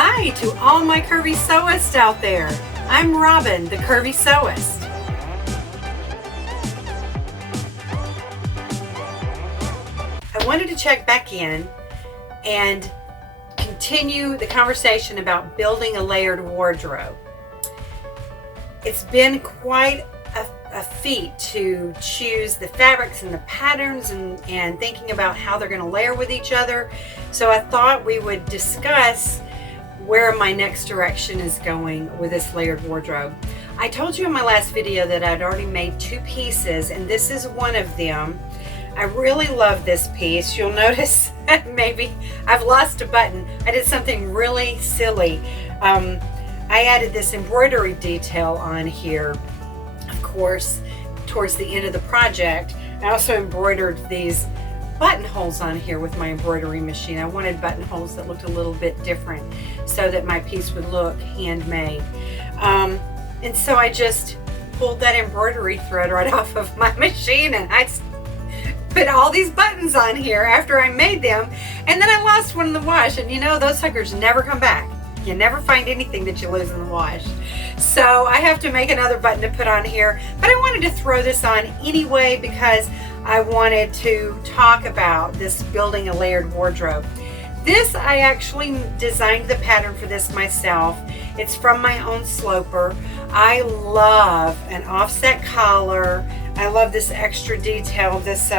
Hi to all my Curvy Sewists out there. I'm Robin, the Curvy Sewist. I wanted to check back in and continue the conversation about building a layered wardrobe. It's been quite a feat to choose the fabrics and the patterns and thinking about how they're going to layer with each other. So I thought we would discuss where my next direction is going with this layered wardrobe. I told you in my last video that I'd already made 2 pieces, and this is one of them. I really love this piece. You'll notice maybe I've lost a button. I did something really silly. I added this embroidery detail on here, of course, towards the end of the project. I also embroidered these buttonholes on here with my embroidery machine. I wanted buttonholes that looked a little bit different so that my piece would look handmade. And so I just pulled that embroidery thread right off of my machine, and I put all these buttons on here after I made them, and then I lost one in the wash. And you know, those suckers never come back. You never find anything that you lose in the wash. So I have to make another button to put on here, but I wanted to throw this on anyway because I wanted to talk about this building a layered wardrobe. This, I actually designed the pattern for this myself. It's from my own sloper. I love an offset collar. I love this extra detail. This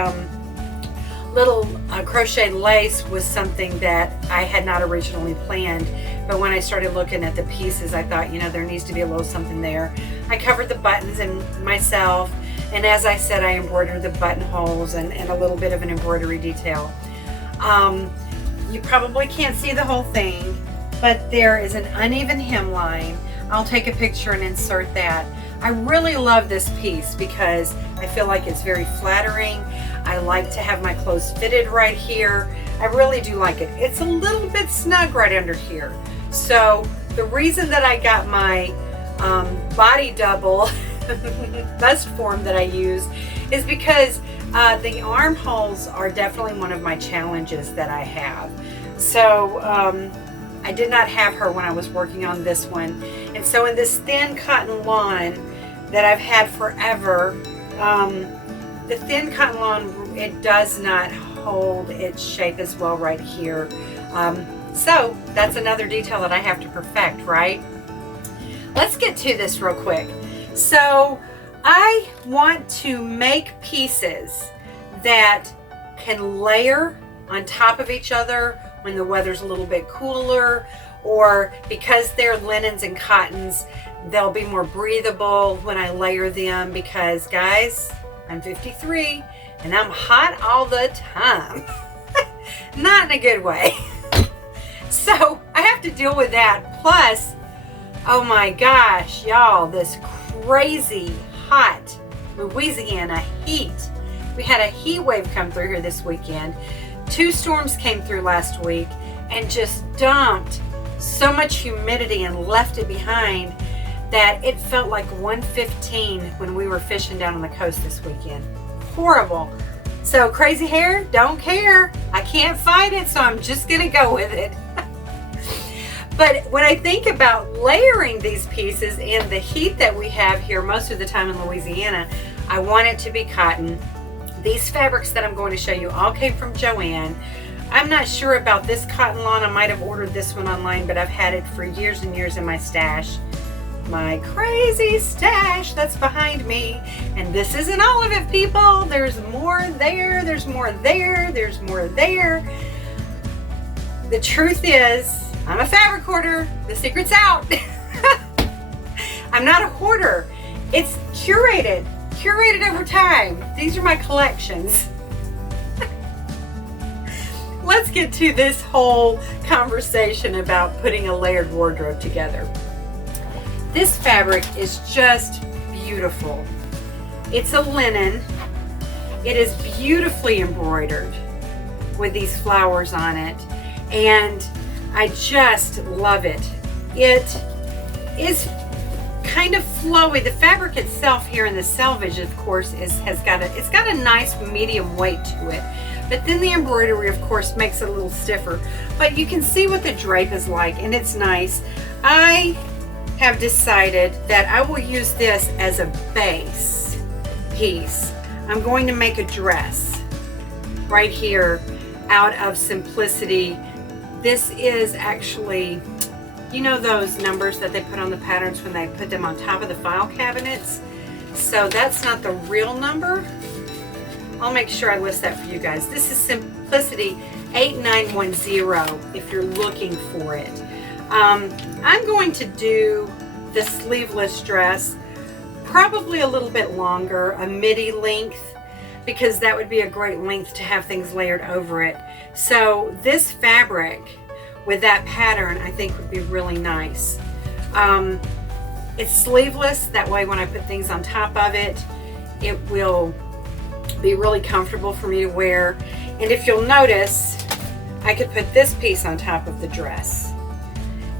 little crochet lace was something that I had not originally planned, but when I started looking at the pieces, I thought, you know, there needs to be a little something there. I covered the buttons and myself, and as I said, I embroidered the buttonholes and a little bit of an embroidery detail. You probably can't see the whole thing, but there is an uneven hemline. I'll take a picture and insert that. I really love this piece because I feel like it's very flattering. I like to have my clothes fitted right here. I really do like it. It's a little bit snug right under here. So the reason that I got my body double bust form that I use is because the armholes are definitely one of my challenges that I have. So I did not have her when I was working on this one. And so in this thin cotton lawn that I've had forever, the thin cotton lawn, it does not hold its shape as well right here. So that's another detail that I have to perfect, right? Let's get to this real quick. So I want to make pieces that can layer on top of each other when the weather's a little bit cooler, or because they're linens and cottons, they'll be more breathable when I layer them, because guys, I'm 53 and I'm hot all the time. Not in a good way. So I have to deal with that. Plus, oh my gosh, y'all, this crazy hot Louisiana heat. We had a heat wave come through here this weekend. 2 storms came through last week and just dumped so much humidity and left it behind that it felt like 115 when we were fishing down on the coast this weekend. Horrible. So crazy hair, don't care. I can't fight it, so I'm just gonna go with it. But when I think about layering these pieces and the heat that we have here most of the time in Louisiana, I want it to be cotton. These fabrics that I'm going to show you all came from Joann. I'm not sure about this cotton lawn. I might have ordered this one online, but I've had it for years and years in my stash. My crazy stash that's behind me. And this isn't all of it, people. There's more there, there's more there, there's more there. The truth is, I'm a fabric hoarder. The secret's out. I'm not a hoarder. It's curated over time. These are my collections. Let's get to this whole conversation about putting a layered wardrobe together. This fabric is just beautiful. It's a linen. It is beautifully embroidered with these flowers on it, and I just love it. It is kind of flowy. The fabric itself here in the selvage, of course, has got a nice medium weight to it, But then the embroidery, of course, makes it a little stiffer. But you can see what the drape is like, and it's nice. I have decided that I will use this as a base piece. I'm going to make a dress right here out of Simplicity. This is actually, you know those numbers that they put on the patterns when they put them on top of the file cabinets? So that's not the real number. I'll make sure I list that for you guys. This is Simplicity 8910 if you're looking for it. I'm going to do the sleeveless dress probably a little bit longer, a midi length, because that would be a great length to have things layered over it. So this fabric with that pattern I think would be really nice. It's sleeveless, that way when I put things on top of it, it will be really comfortable for me to wear. And if you'll notice, I could put this piece on top of the dress,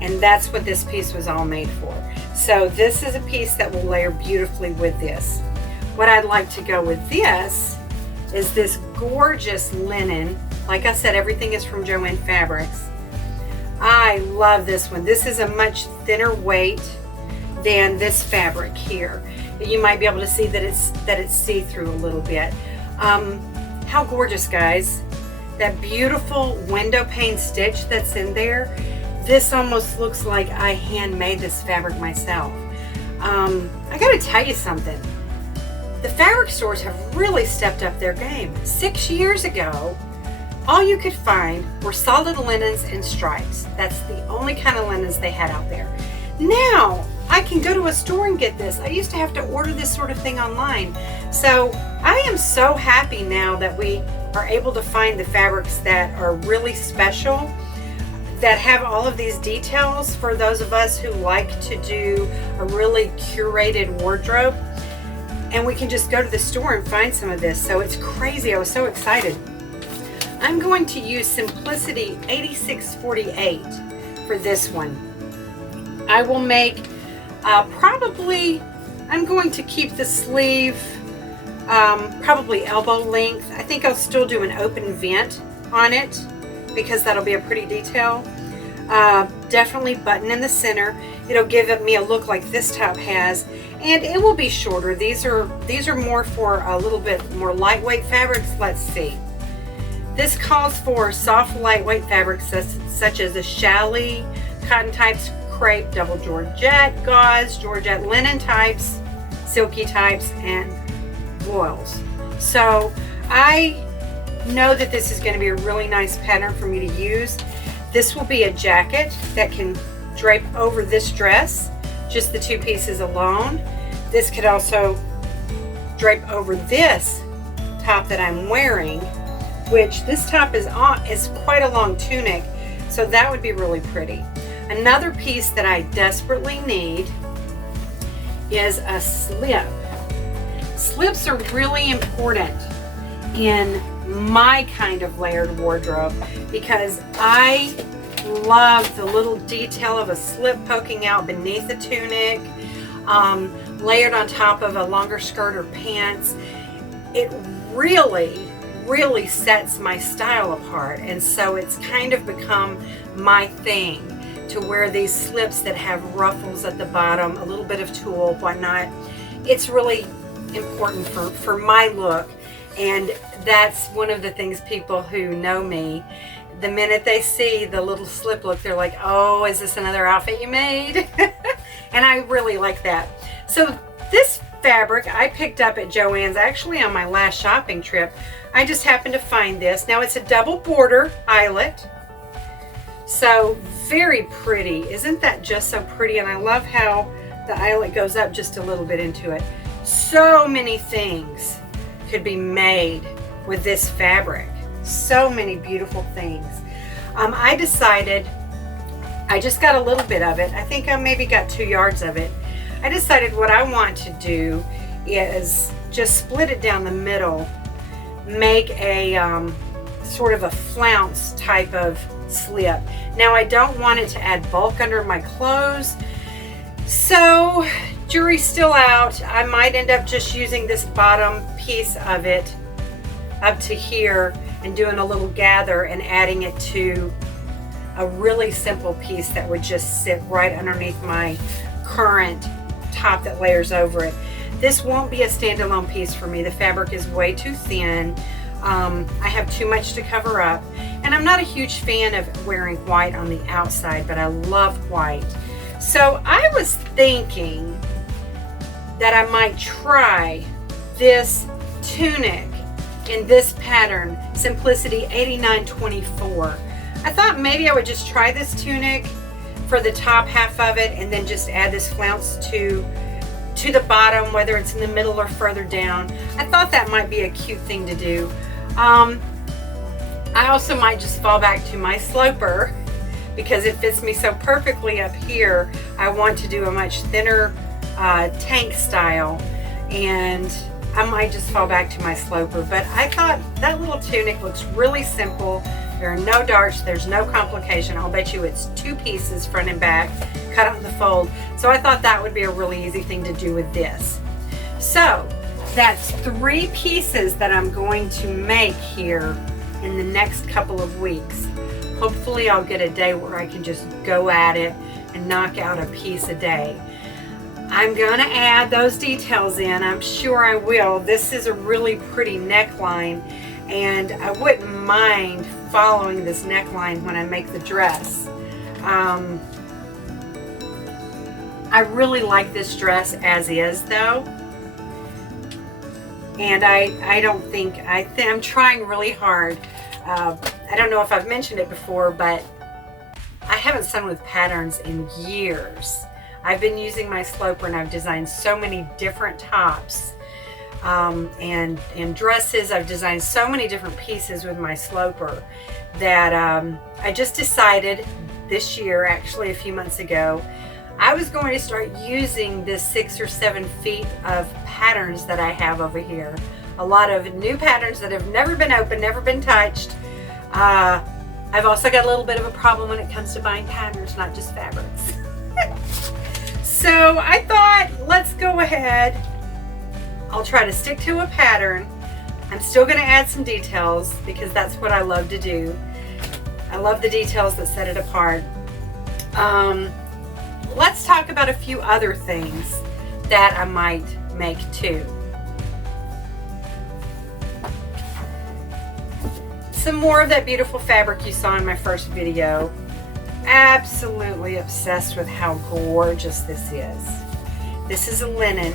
and that's what this piece was all made for. So this is a piece that will layer beautifully with this. What I'd like to go with this is this gorgeous linen. Like I said, everything is from Joann Fabrics. I love this one. This is a much thinner weight than this fabric here. You might be able to see that it's see-through a little bit. How gorgeous, guys. That beautiful window pane stitch that's in there. This almost looks like I handmade this fabric myself. I gotta tell you something. The fabric stores have really stepped up their game. 6 years ago, all you could find were solid linens and stripes. That's the only kind of linens they had out there. Now, I can go to a store and get this. I used to have to order this sort of thing online. So I am so happy now that we are able to find the fabrics that are really special, that have all of these details for those of us who like to do a really curated wardrobe. And we can just go to the store and find some of this. So it's crazy. I was so excited. I'm going to use Simplicity 8648 for this one. I will make probably, I'm going to keep the sleeve probably elbow length. I think I'll still do an open vent on it because that'll be a pretty detail. Definitely button in the center. It'll give me a look like this top has, and it will be shorter. These are more for a little bit more lightweight fabrics. Let's see. This calls for soft, lightweight fabrics such as a challis, cotton types, crepe, double georgette, gauze, georgette linen types, silky types, and voils. So I know that this is going to be a really nice pattern for me to use. This will be a jacket that can drape over this dress, just the two pieces alone. This could also drape over this top that I'm wearing, which this top is quite a long tunic, so that would be really pretty. Another piece that I desperately need is a slip. Slips are really important in my kind of layered wardrobe because I love the little detail of a slip poking out beneath the tunic, layered on top of a longer skirt or pants. It really sets my style apart, and so it's kind of become my thing to wear these slips that have ruffles at the bottom, a little bit of tulle, whatnot. It's really important for my look, and that's one of the things people who know me, the minute they see the little slip look, they're like, oh, is this another outfit you made? And I really like that. So this fabric I picked up at Joann's actually on my last shopping trip. I just happened to find this. Now it's a double border eyelet. So very pretty. Isn't that just so pretty? And I love how the eyelet goes up just a little bit into it. So many things could be made with this fabric. So many beautiful things. I decided, I just got a little bit of it. I think I maybe got 2 yards of it. I decided what I want to do is just split it down the middle, make a sort of a flounce type of slip. Now I don't want it to add bulk under my clothes, so jury's still out. I might end up just using this bottom piece of it up to here and doing a little gather and adding it to a really simple piece that would just sit right underneath my current top that layers over it. This won't be a standalone piece for me. The fabric is way too thin. I have too much to cover up, and I'm not a huge fan of wearing white on the outside, but I love white. So I was thinking that I might try this tunic in this pattern, Simplicity 8924. I thought maybe I would just try this tunic for the top half of it and then just add this flounce to the bottom, whether it's in the middle or further down. I thought that might be a cute thing to do. I also might just fall back to my sloper because it fits me so perfectly up here. I want to do a much thinner tank style, and I might just fall back to my sloper. But I thought that little tunic looks really simple. There are no darts, there's no complication. I'll bet you it's 2 pieces front and back, cut on the fold. So I thought that would be a really easy thing to do with this. So that's 3 pieces that I'm going to make here in the next couple of weeks. Hopefully I'll get a day where I can just go at it and knock out a piece a day. I'm gonna add those details in, I'm sure I will. This is a really pretty neckline, and I wouldn't mind following this neckline when I make the dress. I really like this dress as is though, and I don't think, I'm trying really hard. I don't know if I've mentioned it before, but I haven't sewn with patterns in years. I've been using my sloper, and I've designed so many different tops and dresses. I've designed so many different pieces with my sloper that I just decided this year, actually a few months ago, I was going to start using this 6 or 7 feet of patterns that I have over here. A lot of new patterns that have never been opened, never been touched. I've also got a little bit of a problem when it comes to buying patterns, not just fabrics. So I thought, let's go ahead. I'll try to stick to a pattern. I'm still going to add some details because that's what I love to do. I love the details that set it apart. Let's talk about a few other things that I might make too. Some more of that beautiful fabric you saw in my first video. Absolutely obsessed with how gorgeous this is. This is a linen.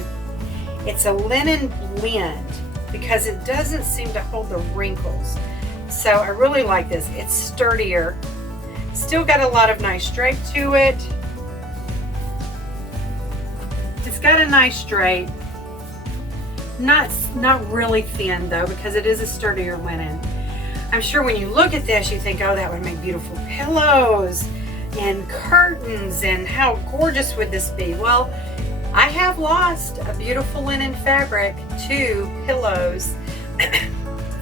It's a linen blend because it doesn't seem to hold the wrinkles. So I really like this. It's sturdier. Still got a lot of nice drape to it. It's got a nice drape. Not really thin though, because it is a sturdier linen. I'm sure when you look at this, you think, oh, that would make beautiful pillows and curtains, and how gorgeous would this be? Well, I have lost a beautiful linen fabric to pillows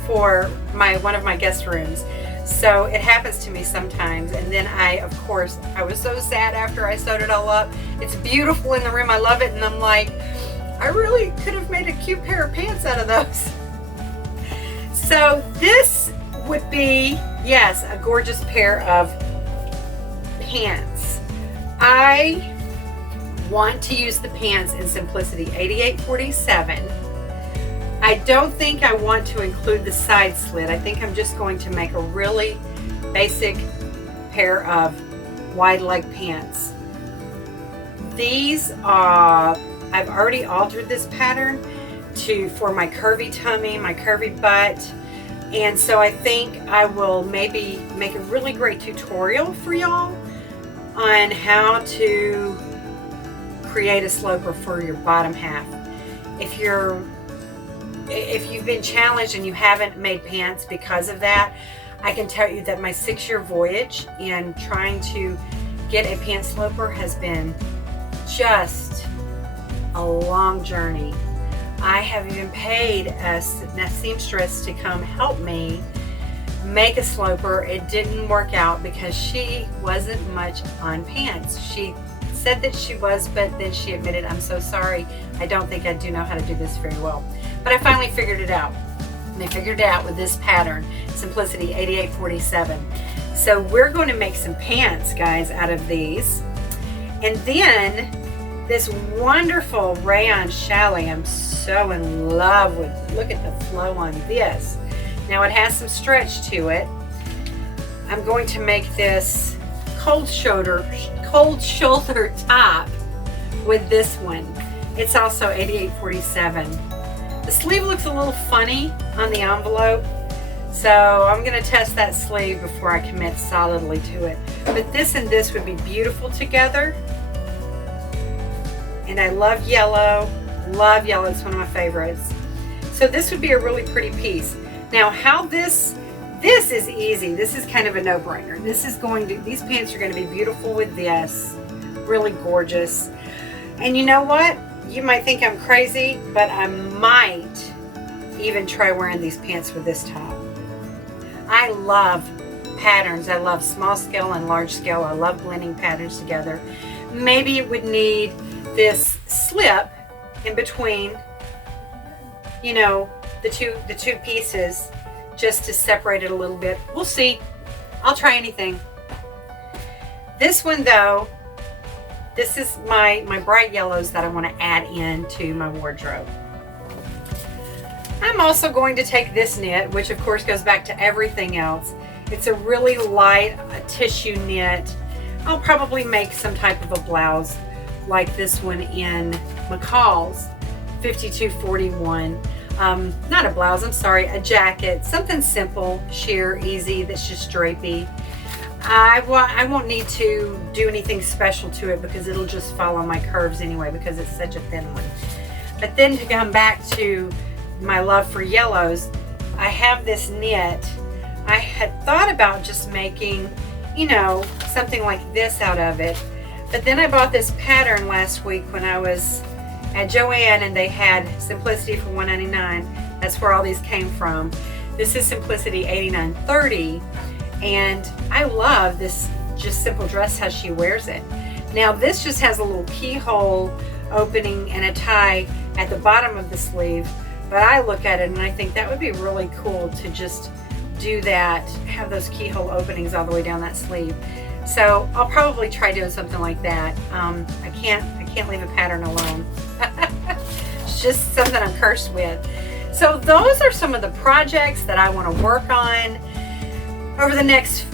for one of my guest rooms. So it happens to me sometimes, and then of course, I was so sad after I sewed it all up. It's beautiful in the room, I love it, and I'm like, I really could have made a cute pair of pants out of those. So this would be, yes, a gorgeous pair of pants. I want to use the pants in Simplicity 8847. I don't think I want to include the side slit. I think I'm just going to make a really basic pair of wide leg pants. These I've already altered this pattern for my curvy tummy, my curvy butt, and so I think I will maybe make a really great tutorial for y'all on how to create a sloper for your bottom half. If you've been challenged and you haven't made pants because of that, I can tell you that my 6-year voyage in trying to get a pant sloper has been just a long journey. I have even paid a seamstress to come help me make a sloper. It didn't work out because she wasn't much on pants. She said that she was, but then she admitted, I'm so sorry, I don't think I do know how to do this very well. But I finally figured it out. And I figured it out with this pattern, Simplicity 8847. So we're going to make some pants, guys, out of these. And then this wonderful rayon chalet I'm so in love with. Look at the flow on this. Now it has some stretch to it. I'm going to make this cold shoulder top with this one. It's also 8847. The sleeve looks a little funny on the envelope, so I'm going to test that sleeve before I commit solidly to it. But this and this would be beautiful together. And I love yellow. Love yellow. It's one of my favorites. So this would be a really pretty piece. Now how this is easy. This is kind of a no-brainer. These pants are going to be beautiful with this. Really gorgeous. And you know what? You might think I'm crazy, but I might even try wearing these pants with this top. I love patterns. I love small scale and large scale. I love blending patterns together. Maybe it would need this slip in between, you know, the two pieces, just to separate it a little bit. We'll see. I'll try anything. This one though, this is my bright yellows that I want to add into my wardrobe. I'm also going to take this knit, which of course goes back to everything else. It's a really light tissue knit. I'll probably make some type of a blouse like this one in McCall's 5241. Not a blouse, I'm sorry, a jacket, something simple, sheer, easy, that's just drapey. I won't need to do anything special to it because it'll just follow my curves anyway because it's such a thin one. But then to come back to my love for yellows, I have this knit. I had thought about just making, you know, something like this out of it. But then I bought this pattern last week when I was at Joann and they had Simplicity for $1.99. That's where all these came from. This is Simplicity 8930. And I love this just simple dress how she wears it. Now this just has a little keyhole opening and a tie at the bottom of the sleeve, but I look at it and I think that would be really cool to just do that, have those keyhole openings all the way down that sleeve. So I'll probably try doing something like that. I can't leave a pattern alone. It's just something I'm cursed with. So those are some of the projects that I want to work on over the next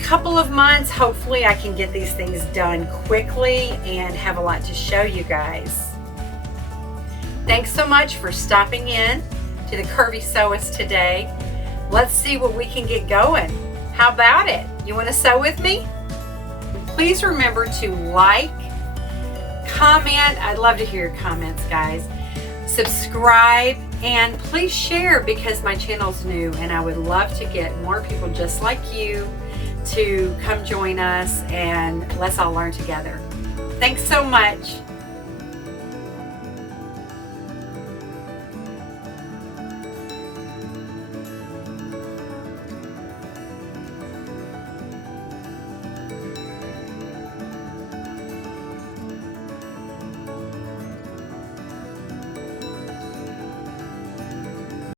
couple of months. Hopefully I can get these things done quickly and have a lot to show you guys. Thanks so much for stopping in to the Curvy Sewist today. Let's see what we can get going. How about it? You want to sew with me? Please remember to like, comment. I'd love to hear your comments, guys. Subscribe, and please share because my channel's new and I would love to get more people just like you to come join us and let's all learn together. Thanks so much.